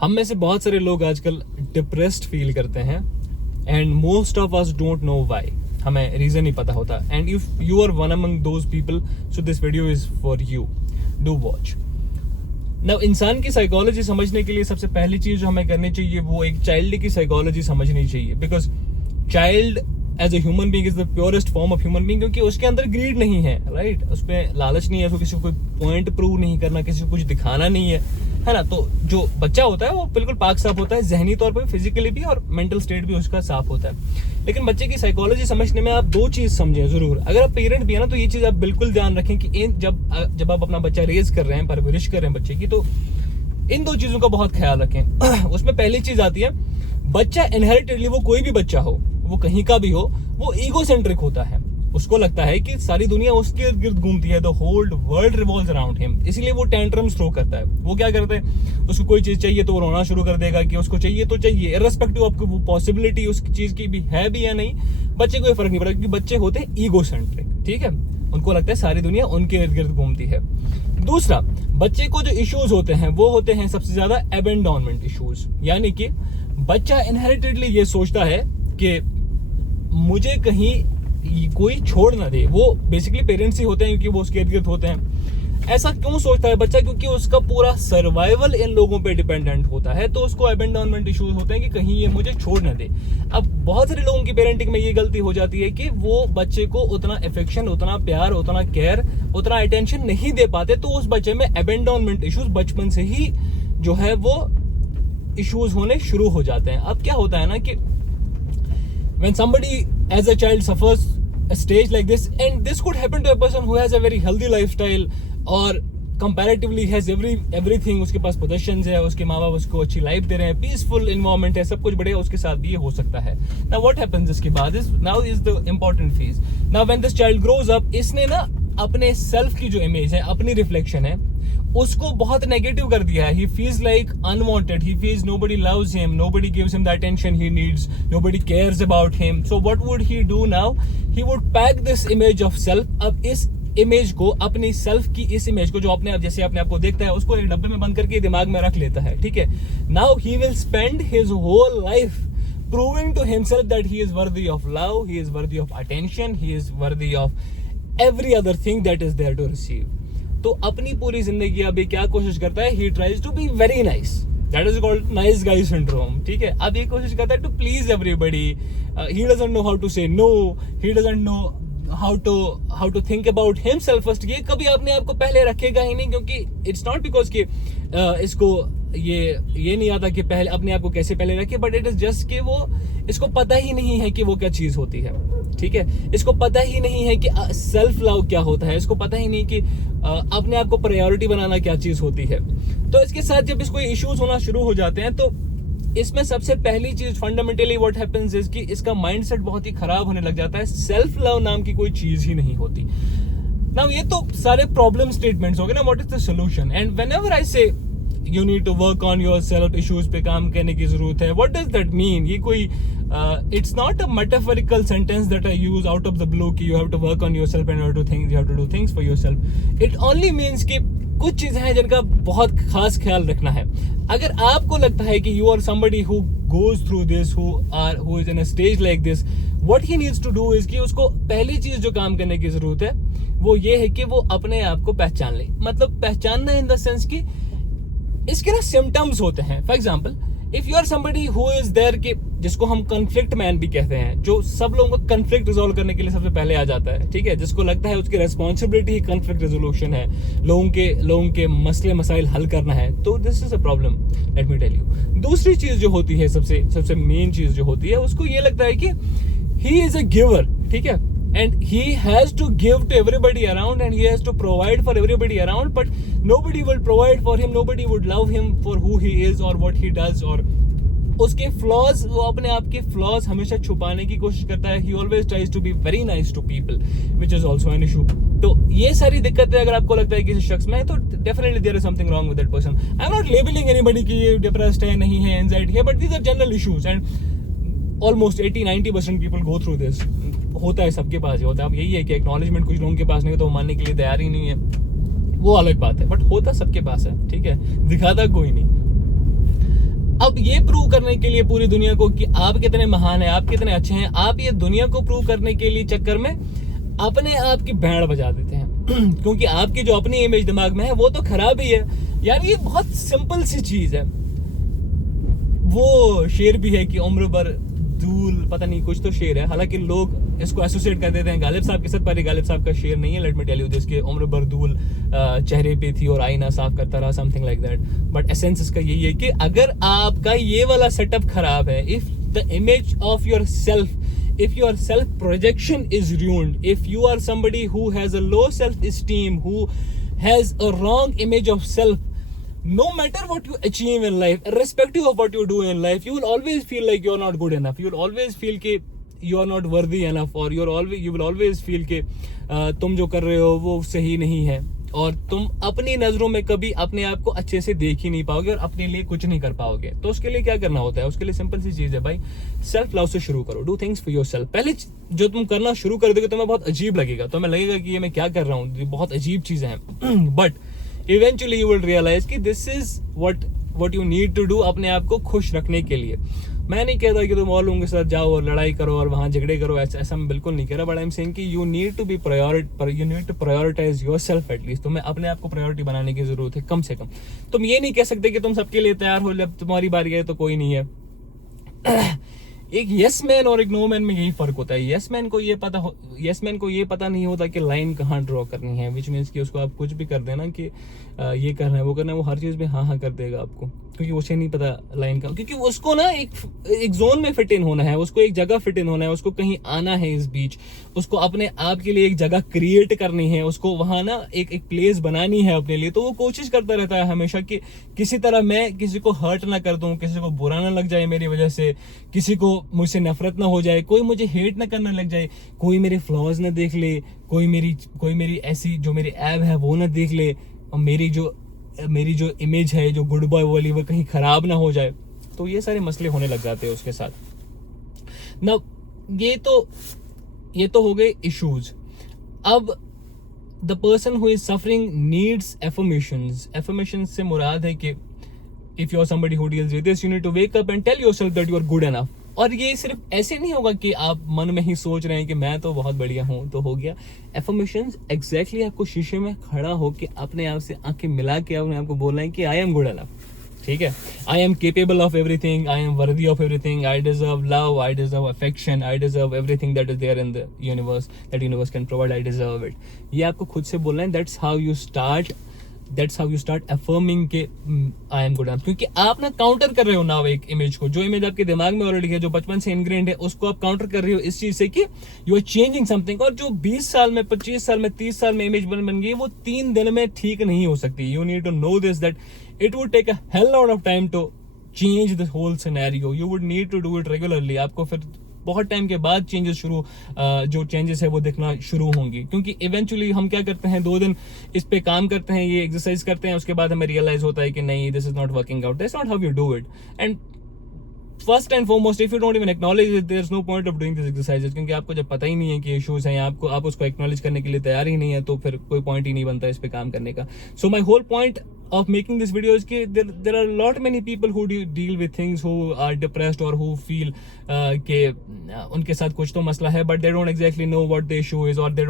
हम में से बहुत सारे लोग आजकल डिप्रेस्ड फील करते हैं and most of us don't know why. हमें रीजन नहीं पता होता. And if you are one among those people, so this video is for you. Do watch. Now इंसान की साइकोलॉजी समझने के लिए सबसे पहली चीज जो हमें करनी चाहिए वो एक चाइल्ड की साइकोलॉजी समझनी चाहिए. Because child age a human being is the purest form of human being, क्योंकि उसके अंदर ग्रीड नहीं है, राइट? उसमें लालच नहीं है, उसको किसी को कोई पॉइंट प्रूव नहीं करना, किसी को कुछ दिखाना नहीं है ना? तो जो बच्चा होता है वो बिल्कुल पाक साफ होता है, जहनी तौर पर, फिजिकली भी, और मेंटल स्टेट भी उसका साफ होता है. लेकिन बच्चे की साइकोलॉजी समझने में आप दो चीज समझें जरूर. अगर आप पेरेंट भी है ना, तो ये चीज आप बिल्कुल ध्यान रखें कि जब आप अपना बच्चा रेज कर रहे हैं, परवरिश कर रहे हैं बच्चे की, तो इन दो चीजों का बहुत ख्याल रखें. उसमें पहली चीज आती है, बच्चा इनहेरिटेडली, वो कोई भी बच्चा हो, वो कहीं का भी हो, वो ईगोसेंट्रिक होता है. उसको लगता है कि सारी दुनिया उसके इर्द गिर्द घूमती है, the whole world revolves around him. इसीलिए वो टेंट्रम्स थ्रो करता है. वो क्या करता है, उसको कोई चीज चाहिए तो वो रोना शुरू कर देगा कि उसको चाहिए तो चाहिए, इर्रेस्पेक्टिव ऑफ वो पॉसिबिलिटी उस चीज की भी है भी या नहीं. बच्चे को ये फर्क नहीं पड़ता, क्योंकि बच्चे होते हैं ईगोसेंट्रिक. ठीक है, उनको लगता है सारी दुनिया उनके इर्द गिर्द घूमती है. दूसरा, बच्चे को जो इश्यूज होते हैं वो होते हैं सबसे ज्यादा एबेंडोनमेंट इश्यूज. यानी कि बच्चा इनहेरिटेडली ये सोचता है कि मुझे कहीं कोई छोड़ ना दे. वो बेसिकली पेरेंट्स ही होते हैं, क्योंकि वो उसके इर्द गिर्द होते हैं. ऐसा क्यों सोचता है बच्चा? क्योंकि उसका पूरा सर्वाइवल इन लोगों पे डिपेंडेंट होता है, तो उसको एबेंडोनमेंट इश्यूज होते हैं कि कहीं ये मुझे छोड़ ना दे. अब बहुत सारे लोगों की पेरेंटिंग में ये गलती हो जाती है कि वो बच्चे को उतना अफेक्शन, उतना प्यार, उतना केयर, उतना अटेंशन नहीं दे पाते, तो उस बच्चे में एबेंडोनमेंट इश्यूज बचपन से ही जो है वो इश्यूज होने शुरू हो जाते हैं. अब क्या होता है ना कि when somebody as a child suffers a stage like this, and this could happen to a person who has a very healthy lifestyle or comparatively has everything, उसके पास possessions है, उसके माँ बाप उसको अच्छी लाइफ दे रहे हैं, पीसफुल इन्वायरमेंट है, सब कुछ बढ़िया, उसके साथ भी ये हो सकता है. now what happens इसके बाद is the important phase. now when this child grows up, इसने ना अपने सेल्फ की जो इमेज है, अपनी रिफ्लेक्शन है, उसको बहुत नेगेटिव कर दिया है. he feels like unwanted, he feels nobody loves him, nobody gives him the attention he needs, nobody cares about him. so what would he do now? he would pack this image of self. अब इस image को, अपनी self की इस image को, जो अपने आप जैसे अपने आप को देखता है, उसको एक डब्बे में बंद करके दिमाग में रख लेता है. ठीक है, now he will spend his whole life proving to himself that he is worthy of love, he is worthy of attention, he is worthy of every other thing that is there to receive. तो अपनी पूरी जिंदगी अभी क्या कोशिश करता है? he tries to be very nice. that is called nice guy syndrome. ठीक है, अब ये कोशिश करता है to please everybody. he doesn't know how to say no, he doesn't know how to think about himself first. ये कभी अपने आप को पहले रखेगा ही नहीं, क्योंकि it's not because कि इसको ये नहीं आता कि पहले अपने आप को कैसे पहले रखे, बट इट इज जस्ट कि वो, इसको पता ही नहीं है कि वो क्या चीज होती है. ठीक है, इसको पता ही नहीं है कि सेल्फ लव क्या होता है, इसको पता ही नहीं कि अपने आप को प्रायोरिटी बनाना क्या चीज होती है. तो इसके साथ जब इसको इश्यूज होना शुरू हो जाते हैं, तो इसमें सबसे पहली चीज फंडामेंटली व्हाट हैपेंस इज कि इसका माइंडसेट बहुत ही खराब होने लग जाता है. सेल्फ लव नाम की कोई चीज ही नहीं होती. नाउ ये तो सारे प्रॉब्लम स्टेटमेंट्स हो गए ना. What is the solution? And whenever I से you need to work on yourself, issues पे काम करने की जरूरत है, what does that mean? ये कोई it's not a metaphorical sentence that I use out of the blue कि you have to work on yourself and you have to do things for yourself. it only means कि कुछ चीजें हैं जिनका बहुत खास ख्याल रखना है. अगर आपको लगता है कि you are somebody who goes through this, who is in a stage like this, what he needs to do is कि उसको पहली चीज जो काम करने की जरूरत है वो ये है कि वो अपने आप को पहचान ले. मतलब पहचानना इन द सेंस कि इसके ना सिम्टम्स होते हैं. For example, if you are somebody who is there, कि जिसको हम कॉन्फ्लिक्ट मैन भी कहते हैं, जो सब लोगों को कॉन्फ्लिक्ट रिजोल्व करने के लिए सबसे पहले आ जाता है. ठीक है, जिसको लगता है उसकी रेस्पॉन्सिबिलिटी ही कॉन्फ्लिक्ट रेजोल्यूशन है, लोगों के मसले मसाइल हल करना है, तो this is a problem. Let me tell you. दूसरी चीज जो होती है, सबसे मेन चीज जो होती है, उसको ये लगता है कि ही इज अ गिवर. ठीक है, and he has to give to everybody around, and he has to provide for everybody around, but nobody will provide for him, nobody would love him for who he is or what he does, or उसके flaws, वो अपने आप के flaws हमेशा छुपाने की कोशिश करता है. he always tries to be very nice to people, which is also an issue. तो ये सारी दिक्कतें अगर आपको लगता है किसी शख्स में, तो definitely there is something wrong with that person. I'm not labeling anybody कि ये depressed है, नहीं है, anxiety है, but these are general issues, and almost 80-90% people go through this. होता है, सबके पास ही होता है. अब यही है कि एक्नॉलेजमेंट कुछ लोगों के पास नहीं है, तो वो मानने के लिए तैयार ही नहीं है, वो अलग बात है, बट होता सबके पास है. ठीक है, दिखाता कोई नहीं. अब ये प्रूव करने के लिए पूरी दुनिया को कि आप कितने महान हैं, आप कितने अच्छे हैं, आप ये दुनिया को प्रूव करने के लिए चक्कर में अपने आप की बैंड बजा देते हैं क्योंकि आपकी जो अपनी इमेज दिमाग में है वो तो खराब ही है यार। ये बहुत सिंपल सी चीज है। वो शेर भी है कि उम्र भर धूल, पता नहीं कुछ तो शेर है, हालांकि लोग इसको एसोसिएट कर देते हैं गालिब साहब के साथ, पर गालिब साहब का शेर नहीं है। Let me tell you this, के उम्र भर धूल चेहरे पे थी और आईना साफ करता रहा, something like that. But essence इसका यही है कि अगर आपका ये वाला सेटअप खराब है, if the image of your self, if your self projection is ruined, if you are somebody who has a low self esteem, who has a wrong image of self, no matter what you achieve in life, irrespective of what you do in life, you will always feel like you're not good enough. You will always feel कि you are not worthy enough, or you will always feel कि तुम जो कर रहे हो वो सही नहीं है, और तुम अपनी नजरों में कभी अपने आप को अच्छे से देख ही नहीं पाओगे और अपने लिए कुछ नहीं कर पाओगे। तो उसके लिए क्या करना होता है? उसके लिए सिंपल सी चीज है भाई, सेल्फ लव से शुरू करो। Do things for yourself. पहले जो तुम करना शुरू कर दोगे तुम्हें बहुत अजीब लगेगा, तुम्हें लगेगा कि ये मैं क्या कर रहा हूँ, बहुत अजीब चीजें हैं। But eventually you will realise कि this is what you need to do अपने आप को खुश रखने के लिए। मैं नहीं कहता कि तुम और लोगों के साथ जाओ और लड़ाई करो और वहां झगड़े करो, ऐसा मैं बिल्कुल नहीं कह रहा। बट आई एम सेइंग कि you need to prioritize yourself at least. तुम्हें अपने आप को प्रायोरिटी बनाने की जरूरत है कम से कम। तुम ये नहीं कह सकते कि तुम सबके लिए तैयार हो, जब तुम्हारी बारी है तो कोई नहीं है। एक यस मैन और एक नो मैन में यही फर्क होता है। यस मैन को ये पता नहीं होता कि लाइन कहाँ ड्रॉ करनी है, विच मीन्स कि उसको आप कुछ भी कर देना कि ये करना है वो करना है, वो हर चीज में हाँ कर देगा आपको, क्योंकि उसे नहीं पता लाइन का, क्योंकि उसको ना एक जोन में फिट इन होना है, उसको एक जगह फिट इन होना है, उसको कहीं आना है इस बीच, उसको अपने आप के लिए एक जगह क्रिएट करनी है, उसको वहां ना एक प्लेस बनानी है अपने लिए। तो वो कोशिश करता रहता है हमेशा कि किसी तरह मैं किसी को हर्ट ना कर दूं, किसी को बुरा ना लग जाए मेरी वजह से, किसी को मुझसे नफरत ना हो जाए, कोई मुझे हेट ना करना लग जाए, कोई मेरे फ्लॉज ना देख ले, कोई मेरी ऐसी जो मेरी ऐब है वो ना देख ले, और मेरी जो इमेज है जो गुड बॉय वाली वो कहीं खराब ना हो जाए। तो ये सारे मसले होने लग जाते हैं उसके साथ ना। ये तो हो गए इश्यूज। अब the person who is suffering needs affirmations. Affirmations से मुराद है कि if you are somebody who deals with this, you need to wake up and tell yourself that you are good enough. और ये सिर्फ ऐसे नहीं होगा कि आप मन में ही सोच रहे हैं कि मैं तो बहुत बढ़िया हूं तो हो गया। एफर्मेशंस एग्जैक्टली आपको शीशे में खड़ा होकर अपने आप से आंखें मिला के अपने आप को बोलना है कि आई एम गुड एनफ। ठीक है, I am capable of everything, I am worthy of everything, I deserve love, I deserve affection, I deserve everything that is there in the universe, that universe can provide, I deserve it. ये आपको खुद से बोलना है। That's how you start affirming के I am good enough. क्योंकि आप ना काउंटर कर रहे हो ना एक इमेज को, जो इमेज आपके दिमाग में ऑलरेडी है, जो बचपन से इनग्रेन्ड है, उसको आप काउंटर कर रहे हो इस चीज से कि यू आर चेंजिंग समथिंग। और जो 20 साल में, 25 साल में, 30 साल में इमेज बन गई, वो 3 दिन में ठीक नहीं हो सकती। You need to know this that it would take a hell lot of time to change the whole scenario. You would need to do it regularly. आपको फिर बहुत टाइम के बाद जो चेंजेस है वो दिखना शुरू होंगी, क्योंकि इवेंचुअली हम क्या करते हैं, 2 दिन इस पे काम करते हैं, ये एक्सरसाइज करते हैं, उसके बाद हमें रियलाइज होता है कि नहीं, this is not working out, that's not how you do it. And first and foremost, if you don't even acknowledge it, there is no point of doing this exercises. क्योंकि आपको जब पता ही नहीं है कि इश्यूज हैं, आप उसको एक्नॉलेज करने के लिए तैयार ही नहीं है, तो फिर कोई पॉइंट ही नहीं बनता इस पे काम करने का। So my whole point of making this video is कि there are a lot many people who deal with things, who are depressed or who feel कि उनके साथ कुछ तो मसला है, but they don't exactly know what the issue is, or they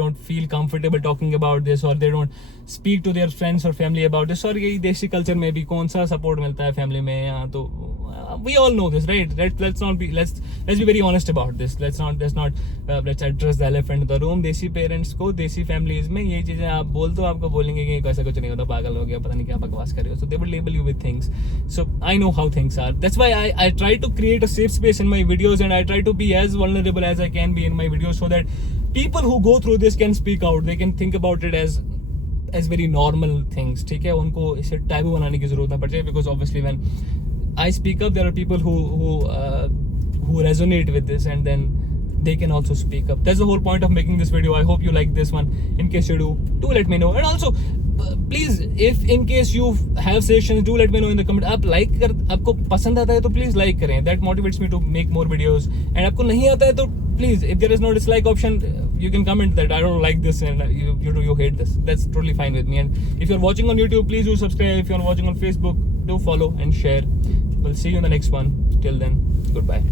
don't feel comfortable talking about this, or they don't speak to their friends or family about this। और यही देसी कल्चर में भी कौन सा सपोर्ट मिलता है फैमिली में यहाँ, तो we all know this, right? Let's be very honest about this. Let's address the elephant in the room. देसी पेरेंट्स को, देसी फैमिलीज में ये चीजें आप बोल तो आपको बोलेंगे कि ऐसा कुछ नहीं होता, पागल हो गया, पता नहीं क्या बकवास कर रहे हो। So they will label you with things. So I know how things are. That's why I try to create a safe space in my videos, and I try to be as vulnerable as I can be in my videos, so that people who go through this can speak out. They can think about it as very normal things. ठीक है, उनको इसे taboo बनाने की जरूरत ना पड़ जाए, because obviously when I speak up, there are people who resonate with this, and then they can also speak up. That's the whole point of making this video. I hope you like this one. In case you do let me know. And also please, if in case you have suggestions, do let me know in the comment. आपको पसंद आता है तो please like करें. That motivates me to make more videos. And आपको नहीं आता है तो please, if there is no dislike option, you can comment that I don't like this and you hate this. That's totally fine with me. And if you're watching on YouTube, please do subscribe. If you're watching on Facebook, do follow and share. We'll see you in the next one. Till then, goodbye.